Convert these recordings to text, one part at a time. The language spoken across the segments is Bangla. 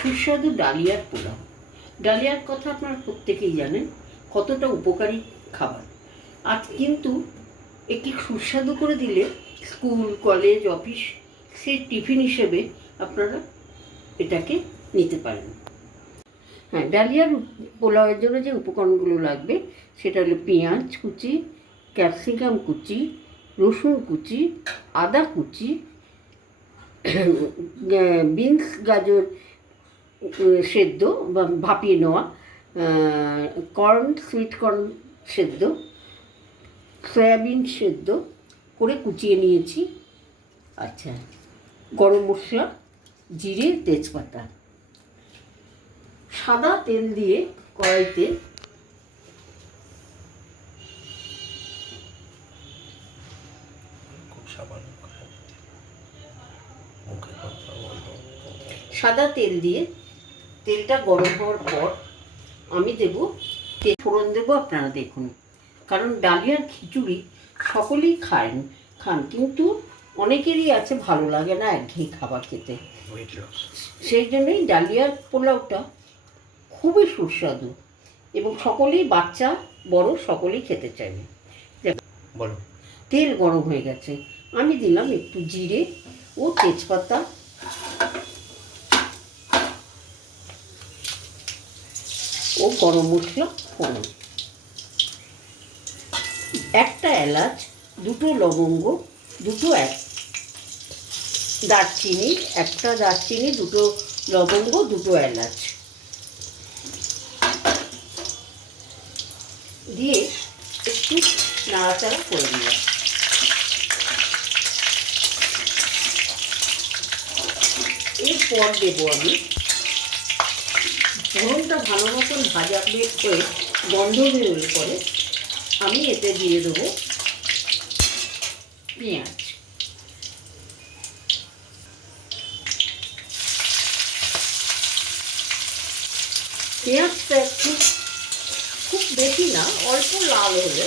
সুস্বাদু ডালিয়ার পোলাও। ডালিয়ার কথা আপনারা প্রত্যেকেই জানেন কতটা উপকারী খাবার। আজ কিন্তু একটি সুস্বাদু করে দিলে স্কুল, কলেজ, অফিস সে টিফিন হিসেবে আপনারা এটাকে নিতে পারেন। হ্যাঁ, ডালিয়ার পোলাওয়ের জন্য যে উপকরণগুলো লাগবে সেটা হলো পেঁয়াজ কুচি, ক্যাপসিকাম কুচি, রসুন কুচি, আদা কুচি, বিনস গাজর সেদ্ধ বা ভাপিয়ে নেওয়া, কর্ন, সুইট কর্ন সেদ্ধ, সয়াবিন সেদ্ধ করে কুচিয়ে নিয়েছি। আচ্ছা, গরম মশলা, জিরে, তেজপাতা। সাদা তেল দিয়ে কড়াইতে তেলটা গরম হওয়ার পর আমি ফোড়ন দেবো। আপনারা দেখুন, কারণ ডালিয়ার খিচুড়ি সকলেই খান, কিন্তু অনেকেরই আছে ভালো লাগে না একঘেয়ে খাবার খেতে। সেই জন্যই ডালিয়ার পোলাওটা খুবই সুস্বাদু এবং সকলেই, বাচ্চা বড় সকলেই খেতে চাইবে। তেল গরম হয়ে গেছে, আমি দিলাম একটু জিরে ও তেজপাতা ও গরম মশলা ফোড়ন, একটা এলাচ, দুটো লবঙ্গ, একটা দারচিনি, দুটো লবঙ্গ, দুটো এলাচ দিয়ে একটু নাড়াচাড়া করে দিলাম। এরপর দেবো আমি ফোড়নটা ভালো মতন ভাজা প্লেট হয়ে গন্ধ বেরোলে পরে আমি এতে দিয়ে দেবো পেঁয়াজ। পেঁয়াজটা একটু, খুব বেশি না, অল্প লাল হলে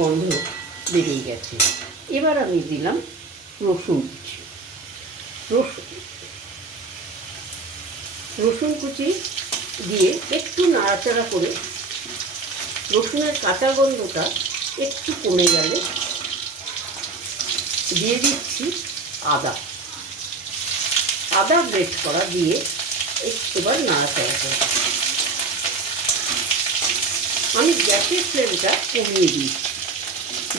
গন্ধ বেরিয়ে গেছে। এবার আমি দিলাম রসুন কুচি দিয়ে একটু নাড়াচাড়া করে রসুনের কাঁচা গন্ধটা একটু কমে গেলে দিয়ে দিচ্ছি আদা গ্রেট করা দিয়ে এবার নাড়াচাড়া করব। আমি গ্যাসের ফ্লেমটা কমিয়ে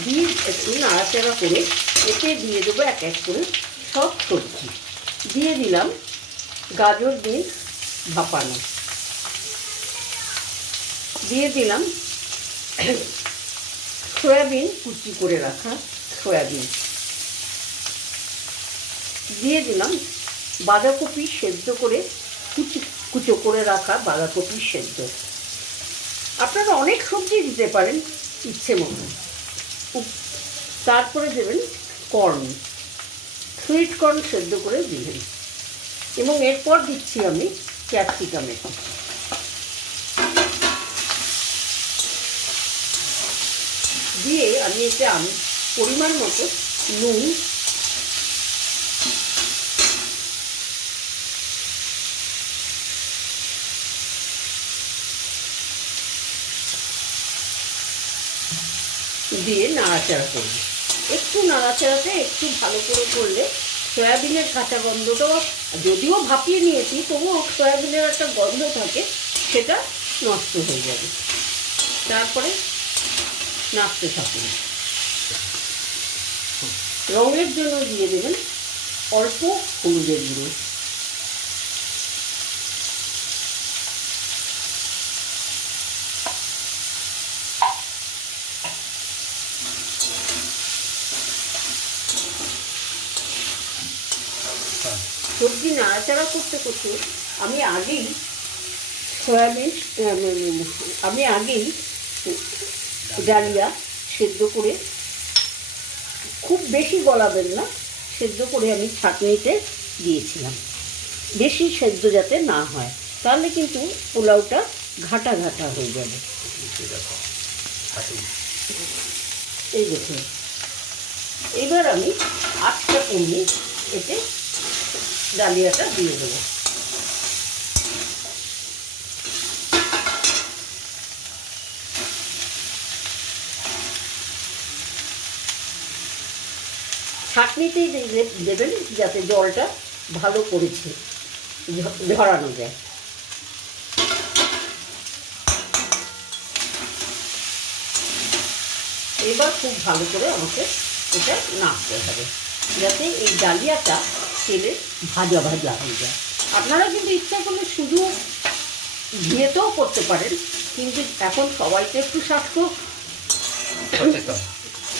দিয়ে একটু নাড়াচাড়া করে এতে দিয়ে দেবো এক এক করে সব সবজি। দিয়ে দিলাম গাজর, বিনস ভাপানো, দিয়ে দিলাম সয়াবিন, কুচি করে রাখা সয়াবিন, দিয়ে দিলাম বাঁধাকপি সেদ্ধ করে কুচো করে রাখা বাঁধাকপি সেদ্ধ। আপনারা অনেক সবজি দিতে পারেন ইচ্ছে মতো। তারপরে দেবেন কর্ন, সুইট কর্ন সেদ্ধ করে দিবেন এবং এরপর দিচ্ছি আমি ক্যাপসিকামের কুচি। দিয়ে আমি এতে পরিমাণ মতো নুন, দিয়ে নাড়াচাড়া করব। একটু নাড়াচাড়াতে একটু ভালো করে করলে সয়াবিনের কাঁচা গন্ধটাও, যদিও ভাপিয়ে নিয়েছি তবুও সয়াবিনের একটা গন্ধ থাকে, সেটা নষ্ট হয়ে যাবে। তারপরে নাড়তে থাকুন। রঙের জন্য দিয়ে দেবেন অল্প হলুদের গুঁড়ো, সবজি নাড়াচাড়া করতে করতে আমি আগেই ডালিয়া সেদ্ধ করে, খুব বেশি গলাবেন না, সেদ্ধ করে আমি ছাঁকনিতে দিয়েছিলাম, বেশি সেদ্ধ যাতে না হয়, তাহলে কিন্তু পোলাওটা ঘাটা ঘাটা হয়ে যাবে। এই দেখুন, এবার আমি আটটা কমিয়ে এতে ডালিয়াটা দিয়ে দেবো। ছাঁকনিতেই দেবেন যাতে জলটা ভালো করেছে ঝরানো যায়। এবার খুব ভালো করে আমাকে এটা নাড়তে হবে যাতে এই ডালিয়াটা তেলে ভাজা ভাজা হয়ে যায়। আপনারা কিন্তু ইচ্ছা করলে শুধু ঘিয়েতেও করতে পারেন, কিন্তু এখন সবাই তো একটু স্বাস্থ্য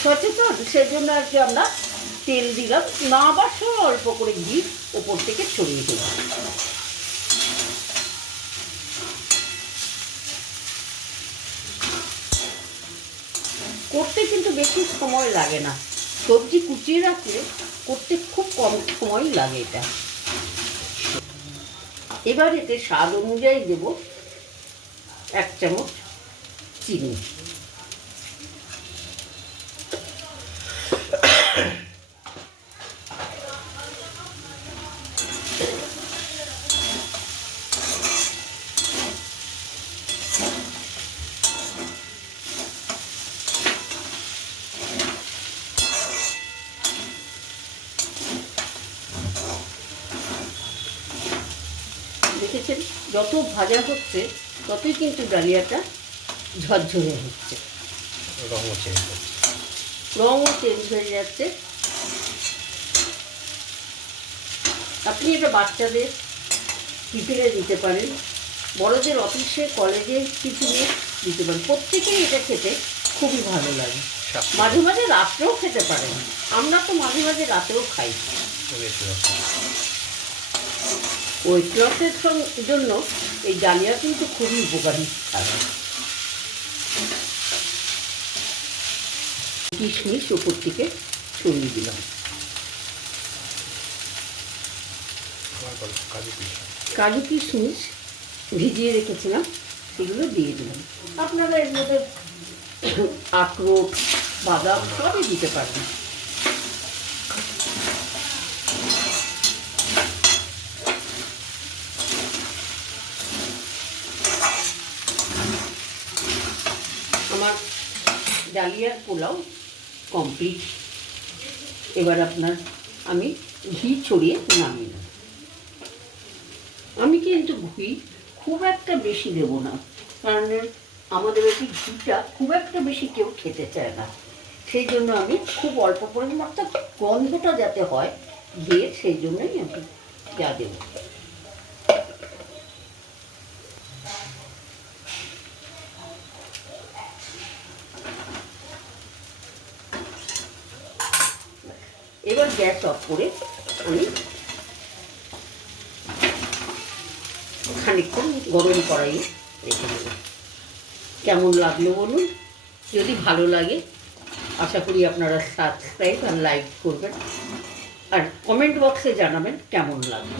সচেতন, সেজন্য আর কি আমরা তেল দিলাম না, বাসো অল্প করে ঘি ওপর থেকে ছড়িয়ে দিলাম। করতে কিন্তু বেশি সময় লাগে না, সবজি কুচিয়ে রাখলে করতে খুব কম সময় লাগে এটা। এবার এতে স্বাদ অনুযায়ী দেব 1 চামচ চিনি। দেখেছেন, যত ভাজা হচ্ছে ততই কিন্তু ডালিয়াটা ঝরঝরে হচ্ছে, রঙও চেঞ্জ হয়ে যাচ্ছে। আপনি এটা বাচ্চাদের টিফিনে দিতে পারেন, বড়দের অফিসে কলেজে টিফিনে দিতে পারেন, প্রত্যেকেই এটা খেতে খুবই ভালো লাগে। মাঝে মাঝে রাত্রেও খেতে পারেন, আমরা তো মাঝে মাঝে রাতেও খাই। ওয়েট লসের জন্য এই ডালিয়া কিন্তু খুবই উপকারী খাবার। কিশমিশ উপর থেকে ছড়িয়ে দিলাম, কাজু কিশমিশ ভিজিয়ে রেখেছিলাম সেগুলো দিয়ে দিলাম। আপনারা এর মধ্যে আখরোট, বাদাম সবই দিতে পারেন। আমার ডালিয়ার পোলাও কমপ্লিট। এবার আমি ঘি ছড়িয়ে নামিয়ে নেব। আমি কিন্তু ঘি খুব একটা বেশি দেবো না, কারণ আমাদের এই ঘিটা খুব একটা বেশি কেউ খেতে চায় না, সেই জন্য আমি খুব অল্প পরিমাণ, অর্থাৎ গন্ধটা যাতে হয় ঘিয়ের, সেই জন্যই আমি যা দেবো। এবার গ্যাস অফ করে আমি খানিকক্ষণ গরম কড়াইয়ে রেখে দেব। কেমন লাগলো বলুন? যদি ভালো লাগে আশা করি আপনারা সাবস্ক্রাইব আর লাইক করবেন, আর কমেন্ট বক্সে জানাবেন কেমন লাগলো।